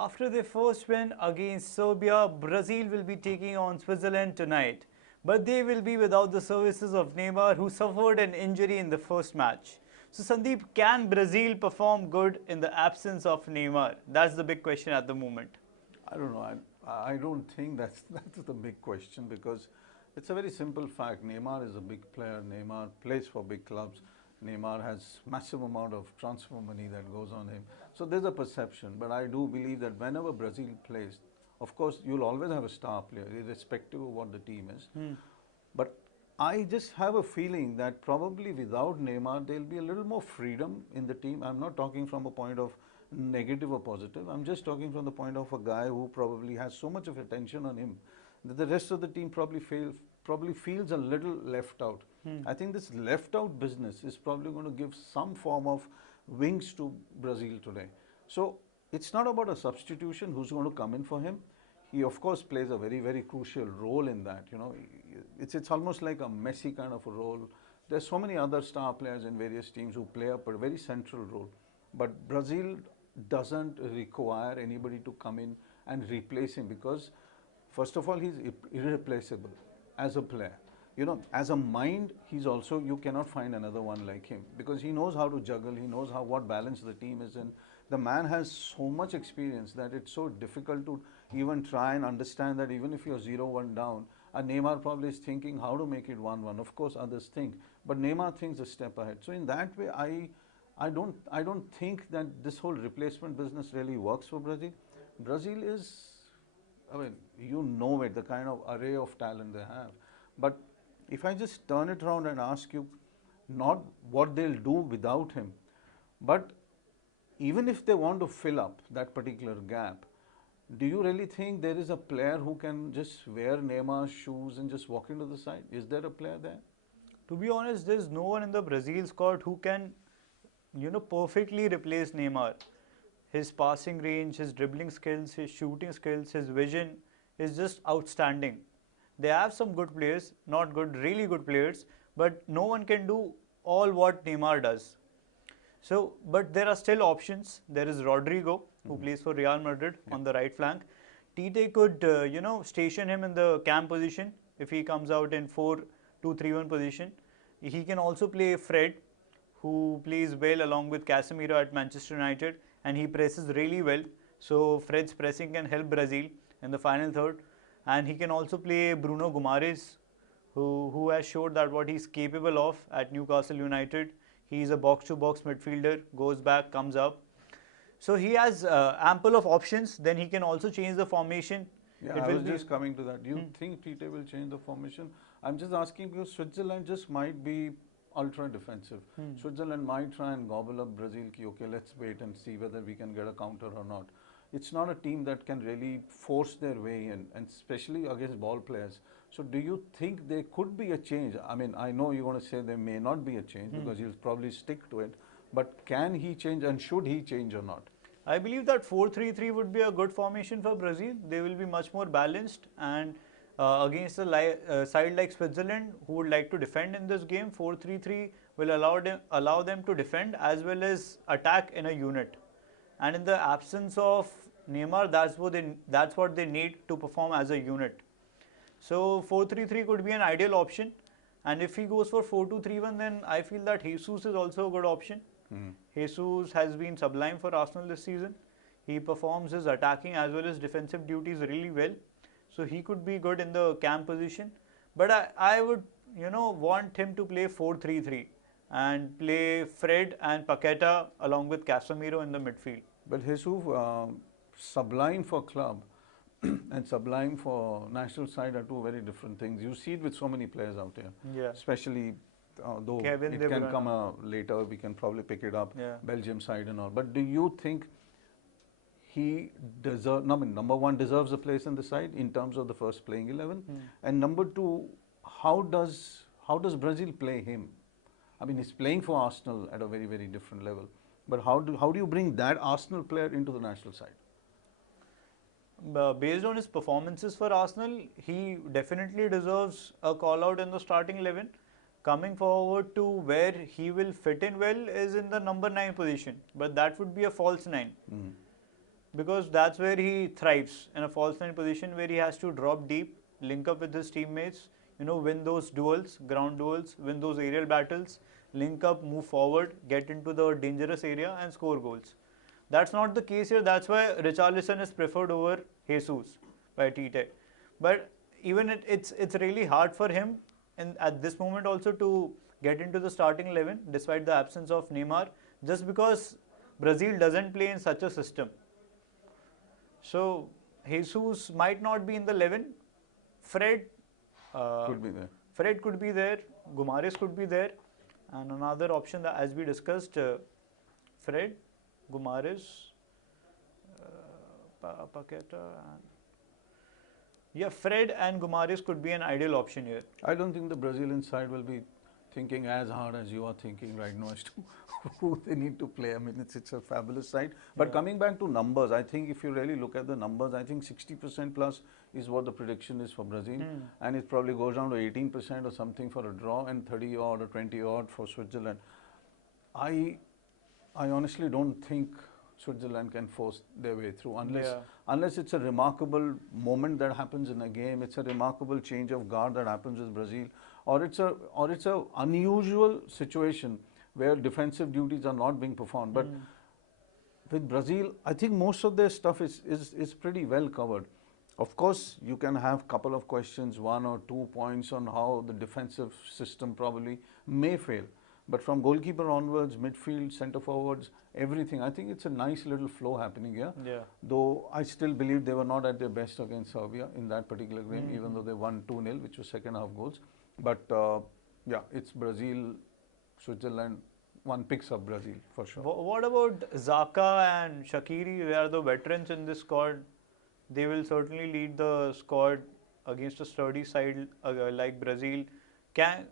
After their first win against Serbia, Brazil will be taking on Switzerland tonight. But they will be without the services of Neymar, who suffered an injury in the first match. So Sundeep, can Brazil perform good in the absence of Neymar? That's the big question at the moment. I don't know. I don't think that's the big question, because it's a very simple fact. Neymar is a big player. Neymar plays for big clubs. Neymar has massive amount of transfer money that goes on him. So there's a perception. But I do believe that whenever Brazil plays, of course, you'll always have a star player, irrespective of what the team is. But I just have a feeling that probably without Neymar, there'll be a little more freedom in the team. I'm not talking from a point of negative or positive. I'm just talking from the point of a guy who probably has so much of attention on him that the rest of the team probably feels a little left out. I think this left out business is probably going to give some form of wings to Brazil today. So it's not about a substitution who's going to come in for him. He of course plays a very, very crucial role in that. You know, it's almost like a Messi kind of a role. There's so many other star players in various teams who play a very central role. But Brazil doesn't require anybody to come in and replace him, because first of all, he's irreplaceable as a player. You know, as a mind, he's also, you cannot find another one like him, because he knows how to juggle, he knows what balance the team is in. The man has so much experience that it's so difficult to even try and understand that even if you're 0-1 down, Neymar probably is thinking how to make it 1-1. Of course, others think, but Neymar thinks a step ahead. So in that way, I don't think that this whole replacement business really works for Brazil. Brazil is, I mean, you know it, the kind of array of talent they have. But if I just turn it around and ask you, not what they'll do without him, but even if they want to fill up that particular gap, do you really think there is a player who can just wear Neymar's shoes and just walk into the side? Is there a player there? To be honest, there's no one in the Brazil squad who can, perfectly replace Neymar. His passing range, his dribbling skills, his shooting skills, his vision is just outstanding. They have some good players, not good, really good players, but no one can do all what Neymar does. So, but there are still options. There is Rodrigo, who plays for Real Madrid on the right flank. Tite could, station him in the cam position if he comes out in 4-2-3-1 position. He can also play Fred, who plays well along with Casemiro at Manchester United, and he presses really well. So Fred's pressing can help Brazil in the final third. And he can also play Bruno Guimaraes, who has showed that what he's capable of at Newcastle United. He's a box-to-box midfielder, goes back, comes up. So he has ample of options. Then he can also change the formation. Yeah, I was just coming to that. Do you think Tite will change the formation? I'm just asking because Switzerland just might be ultra defensive. Switzerland might try and gobble up Brazil. Okay, let's wait and see whether we can get a counter or not. It's not a team that can really force their way in, and especially against ball players. So do you think there could be a change? I mean, I know you're going to say there may not be a change because he'll probably stick to it. But can he change, and should he change or not? I believe that 4-3-3 would be a good formation for Brazil. They will be much more balanced, and against a side like Switzerland, who would like to defend in this game, 4-3-3 will allow them to defend as well as attack in a unit. And in the absence of Neymar, that's what they need to perform as a unit. So 4-3-3 could be an ideal option. And if he goes for 4-2-3-1, then I feel that Jesus is also a good option. Jesus has been sublime for Arsenal this season. He performs his attacking as well as defensive duties really well. So he could be good in the cam position. But I would, want him to play 4-3-3 and play Fred and Paqueta along with Casemiro in the midfield. But Jesus, sublime for club and sublime for national side are two very different things. You see it with so many players out there. Yeah. Especially though Kevin it can come later, we can probably pick it up, Belgium side and all. But do you think he deserves, number one, deserves a place in the side in terms of the first playing 11? And number two, how does Brazil play him? I mean, he's playing for Arsenal at a very, very different level. But how do you bring that Arsenal player into the national side? Based on his performances for Arsenal, he definitely deserves a call out in the starting 11. Coming forward to where he will fit in well is in the number 9 position, but that would be a false 9. because that's where he thrives, in a false nine position where he has to drop deep, link up with his teammates, win those duels, ground duels, win those aerial battles, link up, move forward, get into the dangerous area and score goals. That's not the case here. That's why Richarlison is preferred over Jesus by Tite. But even it's really hard for him at this moment also to get into the starting 11 despite the absence of Neymar, just because Brazil doesn't play in such a system. So Jesus might not be in the 11. Fred Could be there. Fred could be there. Gumares could be there. And another option that, as we discussed, Fred, Gumares, Paqueta, and yeah, Fred and Gumares could be an ideal option here. I don't think the Brazilian side will be thinking as hard as you are thinking right now as to who they need to play. I mean, it's a fabulous side. But coming back to numbers, I think if you really look at the numbers, I think 60% plus is what the prediction is for Brazil. And it probably goes down to 18% or something for a draw and 30 odd or 20 odd for Switzerland. I honestly don't think Switzerland can force their way through unless it's a remarkable moment that happens in a game, it's a remarkable change of guard that happens with Brazil, or it's a unusual situation where defensive duties are not being performed. But with Brazil, I think most of their stuff is pretty well covered. Of course, you can have a couple of questions, 1 or 2 points on how the defensive system probably may fail. But from goalkeeper onwards, midfield, centre forwards, everything, I think it's a nice little flow happening here. Yeah. Though I still believe they were not at their best against Serbia in that particular game, even though they won 2-0, which was second half goals. But yeah, it's Brazil, Switzerland. One picks up Brazil for sure. What about Xhaka and Shaqiri? They are the veterans in this squad. They will certainly lead the squad against a sturdy side like Brazil. Can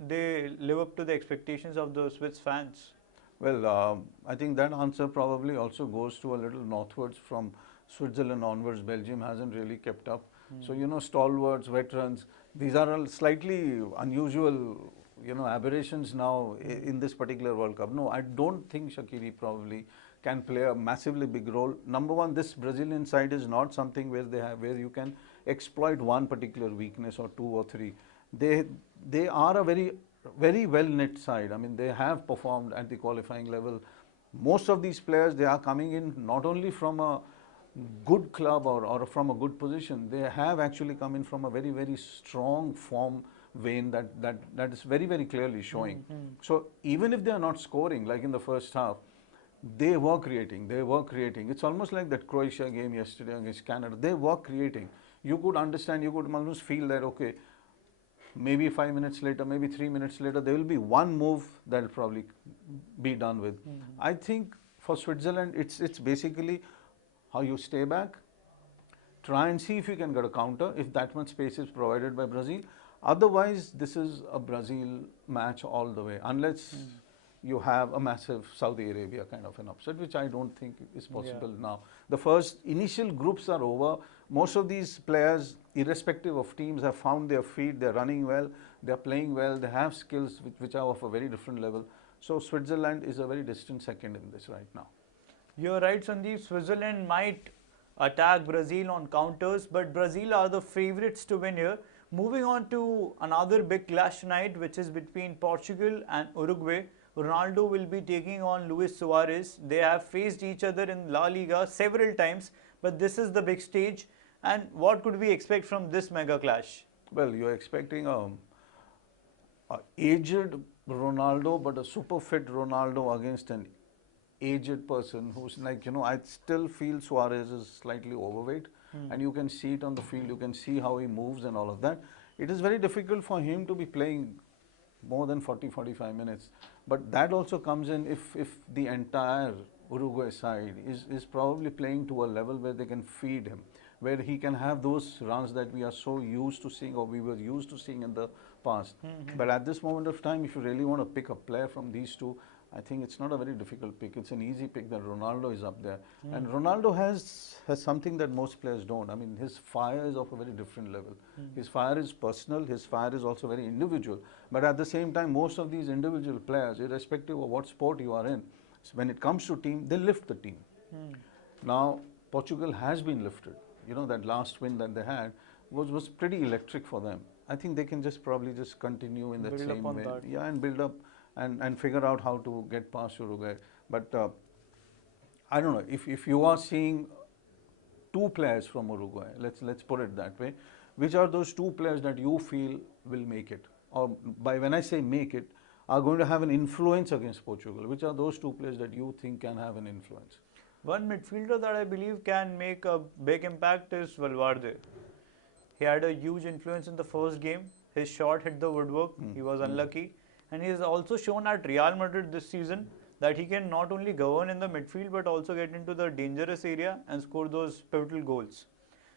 they live up to the expectations of the Swiss fans? Well, I think that answer probably also goes to a little northwards from Switzerland onwards. Belgium hasn't really kept up. So, stalwarts, veterans, these are all slightly unusual, aberrations now in this particular World Cup. No, I don't think Shaqiri probably can play a massively big role. Number one, this Brazilian side is not something where you can exploit one particular weakness or 2 or 3. They are a very well knit side. I mean, they have performed at the qualifying level. Most of these players, they are coming in not only from a good club or from a good position, they have actually come in from a very, very strong form vein that is very, very clearly showing. So even if they are not scoring like in the first half, they were creating. It's almost like that Croatia game yesterday against Canada. They were creating. You could understand, you could almost feel that, okay, maybe 5 minutes later, maybe 3 minutes later, there will be one move that will probably be done with. I think for Switzerland, it's basically how you stay back, try and see if you can get a counter, if that much space is provided by Brazil. Otherwise, this is a Brazil match all the way, unless you have a massive Saudi Arabia kind of an upset, which I don't think is possible now. The first initial groups are over. Most of these players, irrespective of teams, have found their feet. They're running well, they're playing well, they have skills which are of a very different level. So Switzerland is a very distant second in this right now. You're right, Sundeep. Switzerland might attack Brazil on counters, but Brazil are the favourites to win here. Moving on to another big clash tonight, which is between Portugal and Uruguay. Ronaldo will be taking on Luis Suarez. They have faced each other in La Liga several times, but this is the big stage. And what could we expect from this mega clash? Well, you're expecting a aged Ronaldo, but a super fit Ronaldo against an aged person who's like, I still feel Suarez is slightly overweight. And you can see it on the field, you can see how he moves and all of that. It is very difficult for him to be playing more than 40-45 minutes. But that also comes in if the entire Uruguay side is probably playing to a level where they can feed him, where he can have those runs that we are so used to seeing, or we were used to seeing in the past. But at this moment of time, if you really want to pick a player from these two, I think it's not a very difficult pick. It's an easy pick that Ronaldo is up there. And Ronaldo has something that most players don't. I mean, his fire is of a very different level. His fire is personal. His fire is also very individual. But at the same time, most of these individual players, irrespective of what sport you are in, when it comes to team, they lift the team. Now, Portugal has been lifted. You know, that last win that they had was pretty electric for them. I think they can just probably just continue in that Build same upon way. that. Yeah, and build up and figure out how to get past Uruguay. But I don't know, if you are seeing two players from Uruguay, let's put it that way, which are those two players that you feel will make it? Or by when I say make it, are going to have an influence against Portugal? Which are those two players that you think can have an influence? One midfielder that I believe can make a big impact is Valverde. He had a huge influence in the first game. His shot hit the woodwork. He was unlucky. And he has also shown at Real Madrid this season that he can not only govern in the midfield but also get into the dangerous area and score those pivotal goals.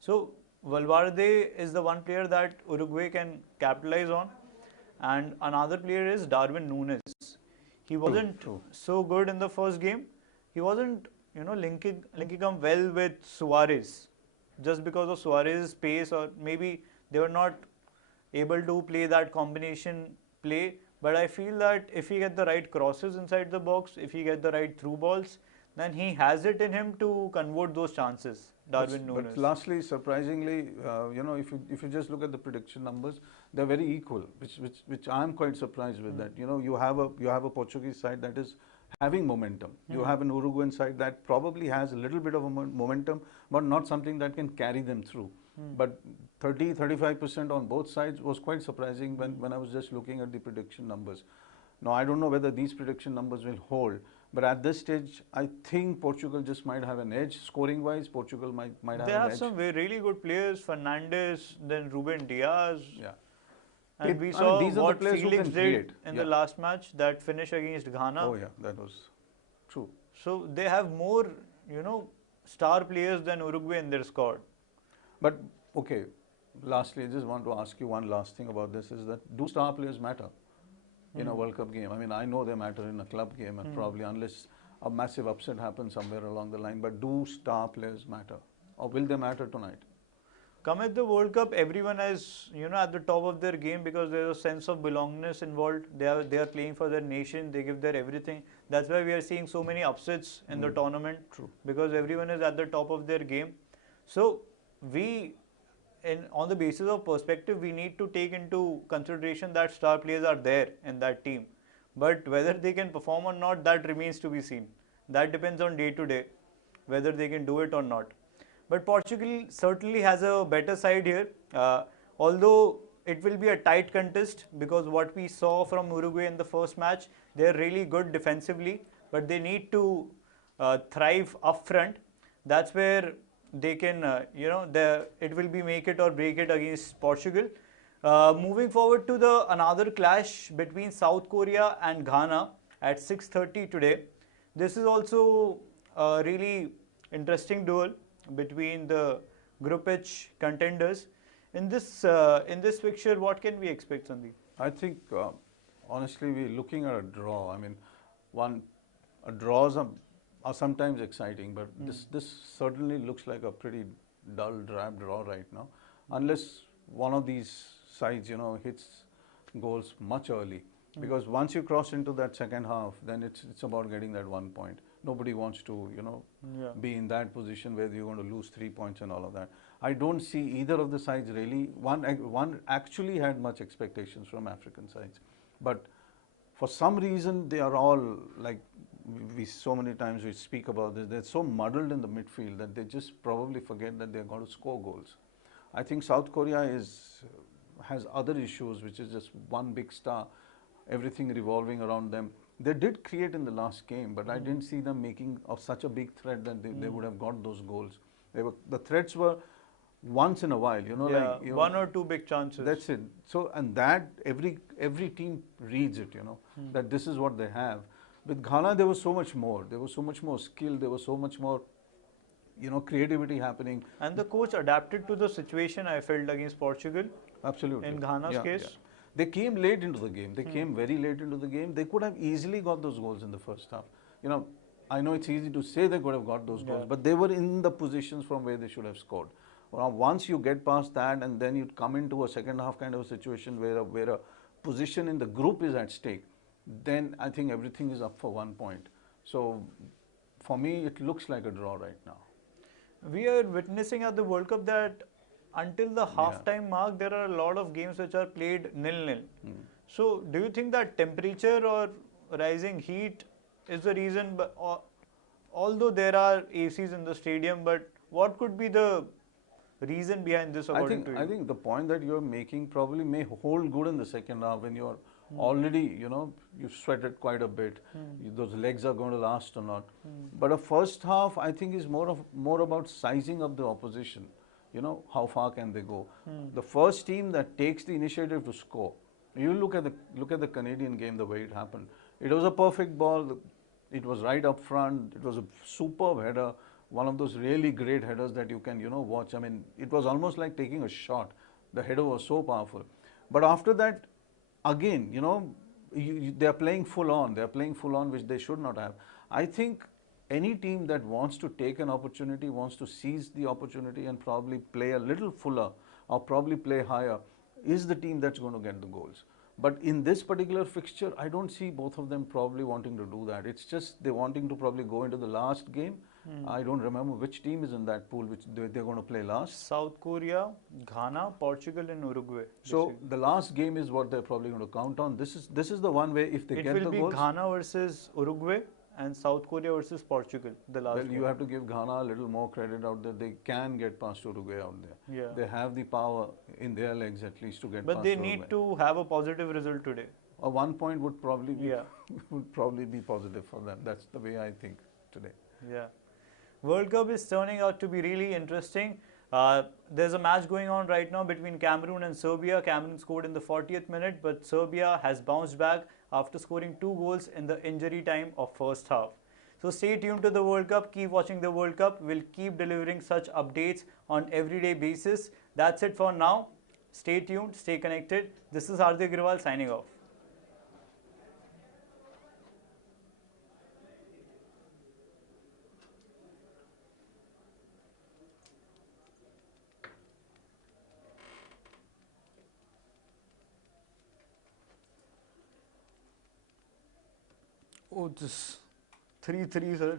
So Valverde is the one player that Uruguay can capitalize on. And another player is Darwin Núñez. He wasn't True. so good in the first game. He wasn't, linking up well with Suarez, just because of Suarez's pace, or maybe they were not able to play that combination play. But I feel that if he get the right crosses inside the box, if he get the right through balls, then he has it in him to convert those chances. Darwin Núñez. But lastly, surprisingly, if you just look at the prediction numbers, they're very equal, which I'm quite surprised with. That you have a Portuguese side that is having momentum. You have an Uruguayan side that probably has a little bit of a momentum, but not something that can carry them through. But 35% on both sides was quite surprising when I was just looking at the prediction numbers. Now, I don't know whether these prediction numbers will hold, but at this stage, I think Portugal just might have an edge. Scoring-wise, Portugal might have They an have edge. some really good players, Fernandes, then Ruben Diaz. Yeah. And we I mean, saw these are the what players who Felix can did create. in Yeah. the last match, that finish against Ghana. Oh yeah, that was true. So they have more, star players than Uruguay in their squad. But okay, lastly, I just want to ask you one last thing about this: is that do star players matter in a World Cup game? I mean, I know they matter in a club game, and probably unless a massive upset happens somewhere along the line. But do star players matter, or will they matter tonight? Come at the World Cup, everyone is, at the top of their game because there's a sense of belongingness involved. They are playing for their nation. They give their everything. That's why we are seeing so many upsets in the tournament. True. Because everyone is at the top of their game. So on the basis of perspective, we need to take into consideration that star players are there in that team. But whether they can perform or not, that remains to be seen. That depends on day to day, whether they can do it or not. But Portugal certainly has a better side here, although it will be a tight contest, because what we saw from Uruguay in the first match, they're really good defensively, but they need to thrive up front. That's where they can, it will be make it or break it against Portugal. Moving forward to the another clash between South Korea and Ghana at 6:30 today. This is also a really interesting duel between the Group H contenders. In this fixture, what can we expect, Sundeep? I think honestly, we're looking at a draw. I mean, draws are sometimes exciting, but this certainly looks like a pretty dull, drab draw right now, unless one of these sides, hits goals much early. Because once you cross into that second half, then it's about getting that 1 point. Nobody wants to, be in that position where you're going to lose 3 points and all of that. I don't see either of the sides really. One actually had much expectations from African sides, but for some reason they are all like, we so many times we speak about this. They're so muddled in the midfield that they just probably forget that they're going to score goals. I think South Korea has other issues, which is just one big star, everything revolving around them. They did create in the last game, but I didn't see them making of such a big threat that they would have got those goals. The threats were once in a while, one or two big chances. That's it. So, and that every team reads it, that this is what they have. With Ghana, there was so much more. There was so much more skill. There was so much more, creativity happening. And the coach adapted to the situation, I felt, against Portugal. Absolutely. In Ghana's case. Yeah. They came late into the game. They came very late into the game. They could have easily got those goals in the first half. I know it's easy to say they could have got those goals, but they were in the positions from where they should have scored. Now, once you get past that and then you come into a second half kind of a situation where a position in the group is at stake, then I think everything is up for 1 point. So, for me, it looks like a draw right now. We are witnessing at the World Cup that until the Yeah. half-time mark, there are a lot of games which are played nil-nil. Mm. So, do you think that temperature or rising heat is the reason? But although there are ACs in the stadium, but what could be the reason behind this, according to you? I think the point that you're making probably may hold good in the second half when you're already, you've sweated quite a bit. Those legs are going to last or not. But a first half, I think, is more about sizing up the opposition. How far can they go? The first team that takes the initiative to score. You look at the Canadian game, the way it happened. It was a perfect ball. It was right up front. It was a superb header. One of those really great headers that you can, watch. I mean, it was almost like taking a shot. The header was so powerful. But after that, again, they are playing full on. They are playing full on, which they should not have. I think any team that wants to take an opportunity, wants to seize the opportunity and probably play a little fuller or probably play higher, is the team that's going to get the goals. But in this particular fixture, I don't see both of them probably wanting to do that. It's just they're wanting to probably go into the last game. I don't remember which team is in that pool which they're going to play last. South Korea, Ghana, Portugal, and Uruguay. So the last game is what they're probably going to count on. This is the one where if they get the goals, it will be Ghana versus Uruguay and South Korea versus Portugal. The last. Well, game. you have to give Ghana a little more credit out there. They can get past Uruguay out there. Yeah. They have the power in their legs at least to get but past they Uruguay. need to have a positive result today. A 1 point would probably be Yeah. would probably be positive for them. That's the way I think today. Yeah. World Cup is turning out to be really interesting. There's a match going on right now between Cameroon and Serbia. Cameroon scored in the 40th minute, but Serbia has bounced back after scoring 2 goals in the injury time of first half. So stay tuned to the World Cup. Keep watching the World Cup. We'll keep delivering such updates on everyday basis. That's it for now. Stay tuned. Stay connected. This is Hardik Agrawal signing off. Oh, this 3-3, sir.